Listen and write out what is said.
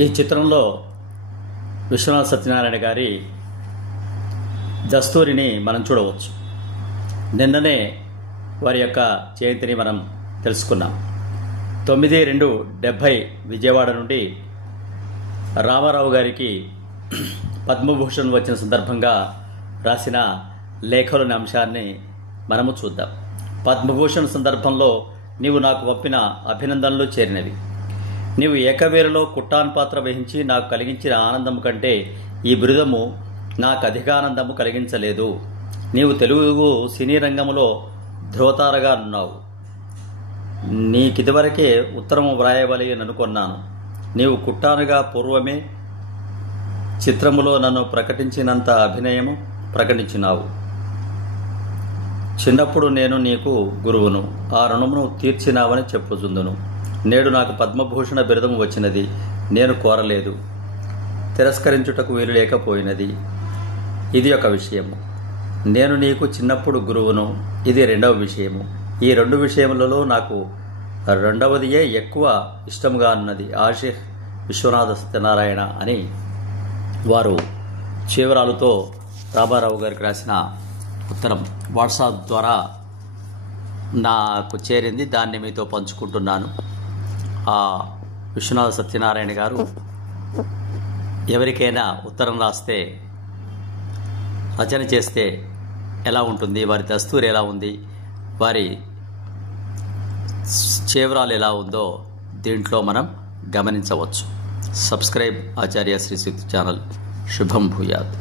ఈ చిత్రంలో విశ్వనాథ సత్యనారాయణ గారి దస్తూరిని మనం చూడవచ్చు. నిన్ననే వారి యొక్క జయంతిని మనం తెలుసుకున్నాం. 9/2/70 విజయవాడ నుండి రామారావు గారికి పద్మభూషణ్ వచ్చిన సందర్భంగా రాసిన లేఖలోని అంశాన్ని మనము చూద్దాం. పద్మభూషణ్ సందర్భంలో నీవు నాకు పంపిన అభినందనలు చేరినవి. నీవు ఏకవీరలో కుట్టాన్ పాత్ర వహించి నాకు కలిగించిన ఆనందం కంటే ఈ బిరుదము నాకు అధికానందము కలిగించలేదు. నీవు తెలుగు సినీ రంగంలో ధ్రువతారగా ఉన్నావు. నీకిదివరకే ఉత్తరము వ్రాయవలి అని అనుకున్నాను. నీవు కుట్టానుగా పూర్వమే చిత్రములో నన్ను ప్రకటించినంత అభినయము ప్రకటించినావు. చిన్నప్పుడు నేను నీకు గురువును, ఆ రుణమును తీర్చినావని చెప్పుచుందును. నేడు నాకు పద్మభూషణ బిరుదము వచ్చినది. నేను కోరలేదు, తిరస్కరించుటకు వీలు లేకపోయినది. ఇది ఒక విషయము. నేను నీకు చిన్నప్పుడు గురువును, ఇది రెండవ విషయము. ఈ రెండు విషయములలో నాకు రెండవదియే ఎక్కువ ఇష్టంగా ఉన్నది. ఆశిష్ విశ్వనాథ సత్యనారాయణ అని వారు చివరాలతో రామారావు గారికి రాసిన ఉత్తరం వాట్సాప్ ద్వారా నాకు చేరింది. దాన్ని మీతో పంచుకుంటున్నాను. ఆ విశ్వనాథ సత్యనారాయణ గారు ఎవరికైనా ఉత్తరం రాస్తే, రచన చేస్తే ఎలా ఉంటుంది, వారి దస్తూరి ఎలా ఉంది, వారి చేవరాలు ఎలా ఉందో దీంట్లో మనం గమనించవచ్చు. సబ్స్క్రైబ్ ఆచార్య శ్రీ శక్తి ఛానల్. శుభం భూయాత్.